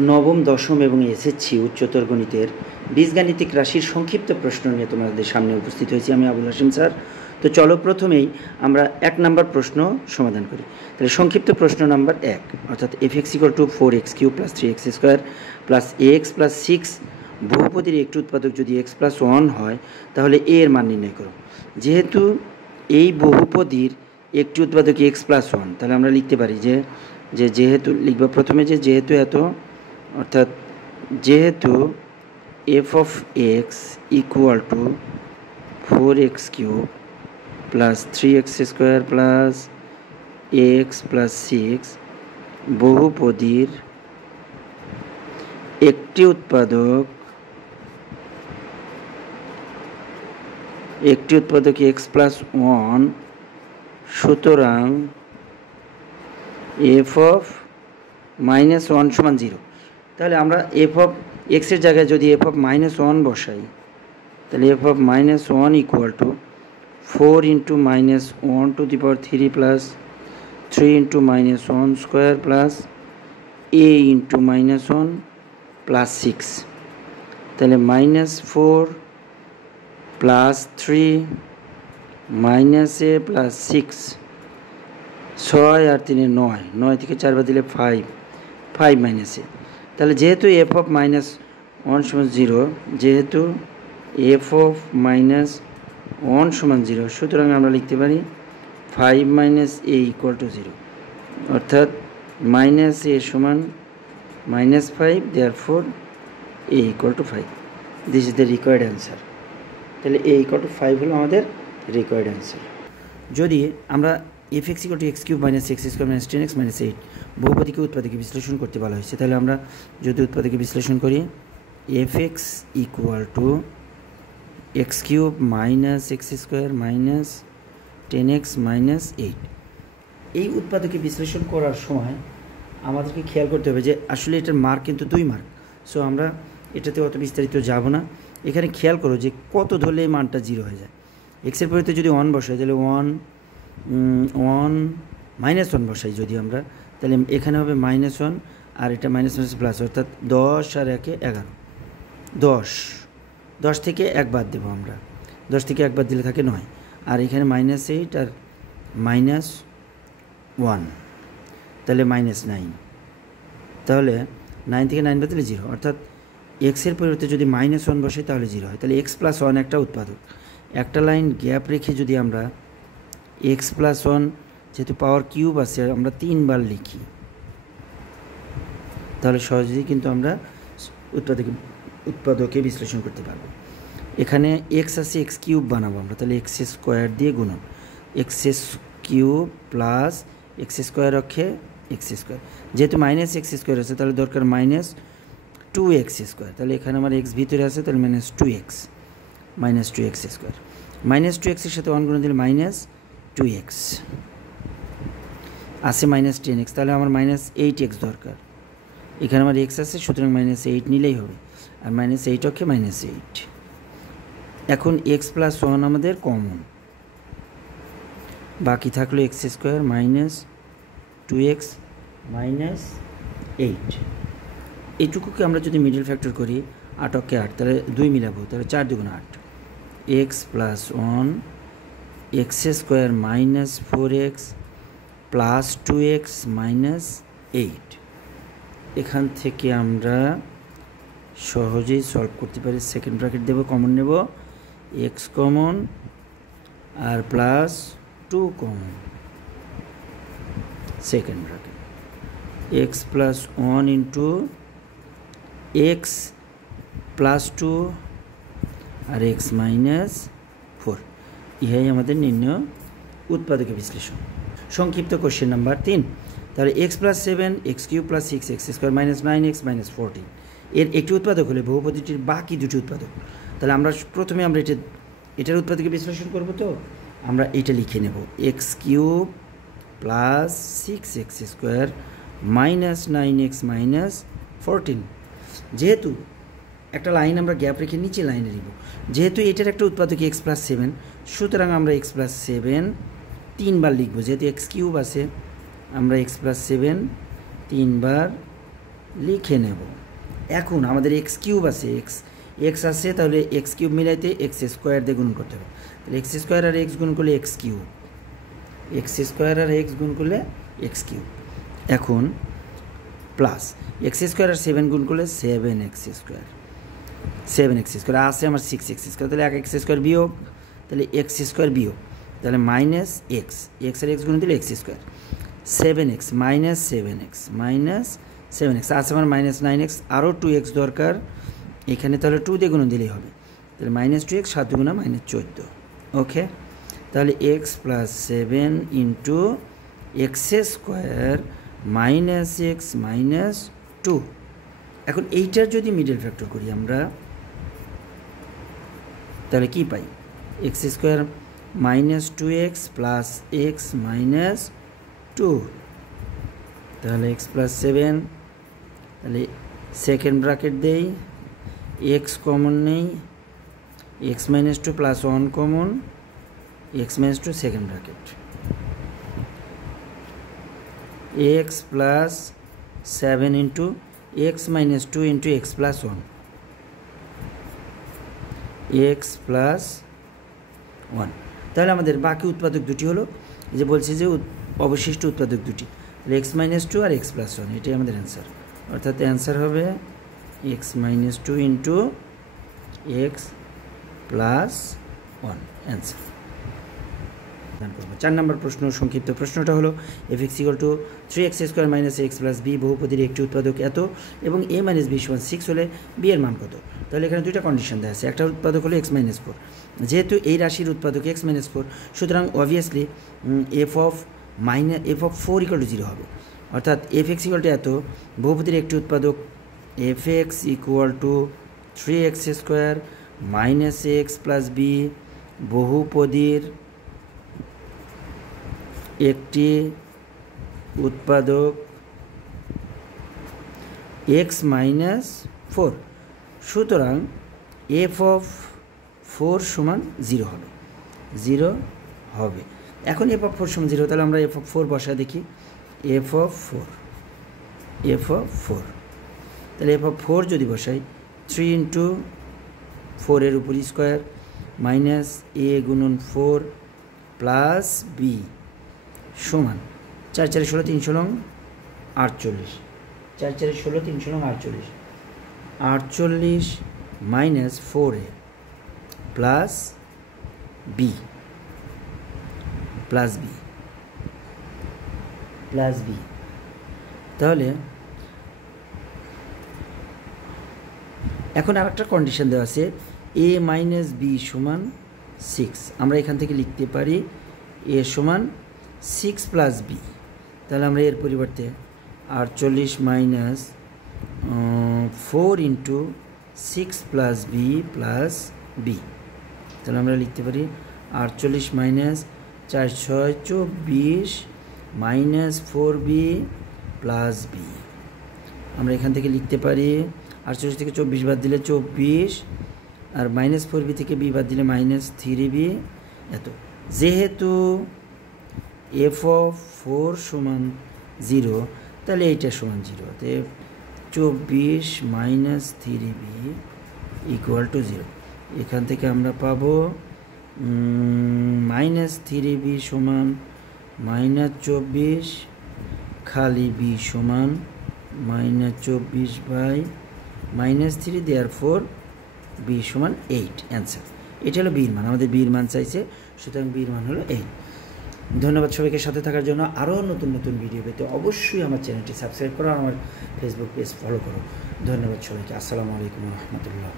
নবম, দশম এবং এসএসসি উচ্চতর গণিতের বীজগাণিতিক রাশির সংক্ষিপ্ত প্রশ্ন নিয়ে তোমাদের সামনে উপস্থিত হয়েছি আমি আবুল হাশিম স্যার। তো চলো প্রথমেই আমরা 1 নম্বর প্রশ্ন সমাধান করি। তাহলে সংক্ষিপ্ত প্রশ্ন নাম্বার 1, অর্থাৎ f(x = 4x³ + 3x² + ax + 6 বহুপদীর একটি উৎপাদক যদি x + 1 হয় তাহলে a এর মান নির্ণয় করো। যেহেতু এই বহুপদীর একটি উৎপাদক x + 1, তাহলে আমরা লিখতে পারি যেহেতু লিখব প্রথমে যেহেতু এত, অর্থাৎ যেহেতু f(x = 4x³ + 3x² + ax + 6 বহুপদীর একটি উৎপাদক x + 1, সুতরাং f(-1 = 0)। তাহলে আমরা f(x) এর জায়গায় যদি f(-1) বসাই, তাহলে f(-1 = 4 × -1³ + 3 × -1² + a × -1 + 6, তাহলে -4 + 3 -a + 6, 6 আর 3 9, 9 থেকে 4 বাদ দিলে 5 - a। তাহলে যেহেতু f(-1 = 0), যেহেতু f(-1 = 0), সুতরাং আমরা লিখতে পারি 5 - a = 0, অর্থাৎ -a = -5, therefore a = 5. This is the required answer. তাহলে a = 5 হলো আমাদের রিকোয়ার্ড অ্যান্সার। যদি আমরা f(x = x³ - x² - 10x - 8 বহুপদীকে উৎপাদকে বিশ্লেষণ করতে বলা হয়েছে, তাহলে আমরা যদি উৎপাদকে বিশ্লেষণ করি f(x = x³ - x² - 10x - 8, এই উৎপাদকে বিশ্লেষণ করার সময় আমাদেরকে খেয়াল করতে হবে যে আসলে এটার মার্ক কিন্তু 2 মার্ক। সো আমরা এটাতে অত বিস্তারিত যাব না। এখানে খেয়াল করো যে কত ধরলে এই মানটা 0 হয়ে যায়। এক্সের পরিবর্তে যদি 1 বসাই, তাহলে 1 -1 বসাই যদি আমরা, তাহলে এখানে হবে -1 আর এটা -প্লাস, অর্থাৎ 10 আর 1 11, 10 থেকে 1 বাদ দেবো আমরা, 10 থেকে 1 বাদ দিলে থাকে 9, আর এখানে -8 আর -1, তাহলে -9, তাহলে 9 থেকে 9 বাদ দিলে 0, অর্থাৎ এক্সের পরিবর্তে যদি -1 বসাই তাহলে 0 হয়। তাহলে x + 1 একটা উৎপাদক। একটা লাইন গ্যাপ রেখে যদি আমরা x + 1 যেহেতু পাওয়ার কিউব আছে আমরা 3 বার লিখি, তাহলে সহজেই কিন্তু আমরা উৎপাদকে বিশ্লেষণ করতে পারবো। এখানে x আছে, x³ বানাবো আমরা, তাহলে x² দিয়ে গুণন, x³ + x² অক্ষে x², যেহেতু -x² আছে তাহলে দরকার -2x², তাহলে এখানে আমার x ভিতরে আছে, তাহলে -2x -2x² -2x এর সাথে 1 গুণ দিলে -2x আছে, -10x, তাহলে আমার -8x দরকার। এখানে আমার x আছে, সুতরাং -8 নিলেই হবে, আর -8 অক্ষে -8। এখন x + 1 আমাদের কমন, বাকি থাকলো x² -2x -8। এইটুকুকে আমরা যদি মিডল ফ্যাক্টর করি, 8 অক্ষে 8, তাহলে 2 মিলাবো, তাহলে 4 × 8, x + 1 x² -4x + 2x -8। এখান থেকে আমরা সহজেই সলভ করতে পারি। সেকেন্ড ব্র্যাকেট দেবো, কমন নেব, x কমন আর +2 common, second bracket x + 1 × x +2 আর x -4, ইহাই আমাদের নির্ণয় উৎপাদকে বিশ্লেষণ। সংক্ষিপ্ত কোশ্চেন নাম্বার 3, তাহলে x + 7 x³ + 6 x² - 9x - 14 এর একটি উৎপাদক হলে বহুপদীটির বাকি দুটি উৎপাদক। তাহলে আমরা প্রথমে এটার উৎপাদকে বিশ্লেষণ করব, তো আমরা এটা লিখে নেব, x³ + 6x² - 9x - 14। যেহেতু একটা লাইন আমরা গ্যাপ রেখে নিচে লাইনে লিখব, যেহেতু এটার একটা উৎপাদক x + 7, সুতরাং আমরা x + 7 3 বার লিখব। যেহেতু x³ আছে, আমরা x + 7 3 বার লিখে নেব। এখন আমাদের এক্স কিউব আছে, এক্স আছে, তাহলে এক্স কিউব মিলাইতে এক্স স্কোয়ার দিয়ে গুণ করতে হবে। তাহলে এক্স স্কোয়ার আর এক্স গুণ করলে এক্স কিউব, এক্স স্কোয়ার আর এক্স গুণ করলে এক্স কিউব। এখন প্লাস এক্স স্কোয়ার আর 7 গুণ করলে 7x স্কোয়ার, 7x স্কোয়ার আছে আমার 6x স্কোয়ার, তাহলে এক এক্স স্কোয়ার বিয়োগ, তাহলে এক্স স্কোয়ার বিয়োগ, তাহলে মাইনাস এক্স, এক্স আর এক্স গুণ দিলে x square, 7x minus 7x minus 7x আছে আমার মাইনাস 9x, আরও 2x দরকার এখানে, তাহলে 2 দিয়ে গুণ দিলেই হবে, তাহলে মাইনাস 2x 7 গুণা মাইনাস 14। ওকে, তাহলে x plus 7 into x square minus x minus 2। এখন এইটার যদি মিডল ফ্যাক্টর করি আমরা, তাহলে কি পাই? X square minus 2x plus x minus 2, তাহলে এক্স প্লাস 7, তাহলে সেকেন্ড ব্র্যাকেট দেই, এক্স কমন নেই, x minus 2 plus 1 common, x minus 2 second bracket, x plus 7 into x minus 2 into x plus 1, x plus 1। তাহলে আমাদের বাকি উৎপাদক দুটি হলো, যে বলছি যে অবশিষ্ট উৎপাদক দুটি, তাহলে এক্স মাইনাস 2 আর এক্স প্লাস 1, এটাই আমাদের অ্যান্সার। অর্থাৎ অ্যান্সার হবে x minus 2 into x plus 1 answer. 4 নম্বর প্রশ্ন, সংক্ষিপ্ত প্রশ্নটা হলো এফ(x = 3x² - x + b) বহুপদীর একটি উৎপাদক এত এবং a - b = 6 হলে b এর মান কত? তাহলে এখানে দুইটা কন্ডিশন দেওয়া আছে। একটা উৎপাদক হলো x - 4, যেহেতু এই রাশির উৎপাদক x - 4, সুতরাং অবভিয়াসলি f of 4 = 0 হবে। অর্থাৎ f(x = এত বহুপদীর একটি উৎপাদক f(x = 3x² - x + b) বহুপদীর একটি উৎপাদক x - 4, সুতরাং f of 4 সমান 0 হবে, 0 হবে। এখন f of 4 সমান 0, তাহলে আমরা f of 4 বসা দেখি, f of 4, তাহলে f of 4 যদি বসাই 3 ইন্টু 4 এর উপর স্কোয়ার মাইনাস a গুণন 4 প্লাস b সমান 4 4 16 3 16 48, 4 4 16 3 16 48, 48 মাইনাস 4a প্লাস b তাহলে এখন আরেকটা কন্ডিশন দেওয়া আছে a - b সমান 6, আমরা এখান থেকে লিখতে পারি a সমান 6 প্লাস b, তাহলে আমরা এর পরিবর্তে 48 minus 4 into 6 plus b plus b, তাহলে আমরা লিখতে পারি 48 minus 4 6 24 minus 4b plus b। আমরা এখান থেকে লিখতে পারি 48 থেকে 24 বাদ দিলে 24, আর মাইনাস 4b থেকে b বাদ দিলে মাইনাস 3b এত। যেহেতু f of 4 সমান 0, তাহলে এইটা সমান 0, তো 24 মাইনাস 3b = 0। এখান থেকে আমরা পাবো মাইনাস 3b সমান মাইনাস 24 খালি b সমান minus 24 by minus 3, therefore b সমান 8 অ্যান্সার। এটা হলো বির মান, আমাদের বির মান চাইছে, সুতরাং বির মান হলো 8। ধন্যবাদ সবাইকে সাথে থাকার জন্য। আরও নতুন নতুন ভিডিও পেতে অবশ্যই আমার চ্যানেলটি সাবস্ক্রাইব করো, আর আমার ফেসবুক পেজ ফলো করো। ধন্যবাদ সবাইকে। আসসালামু আলাইকুম ওয়া রাহমাতুল্লাহ।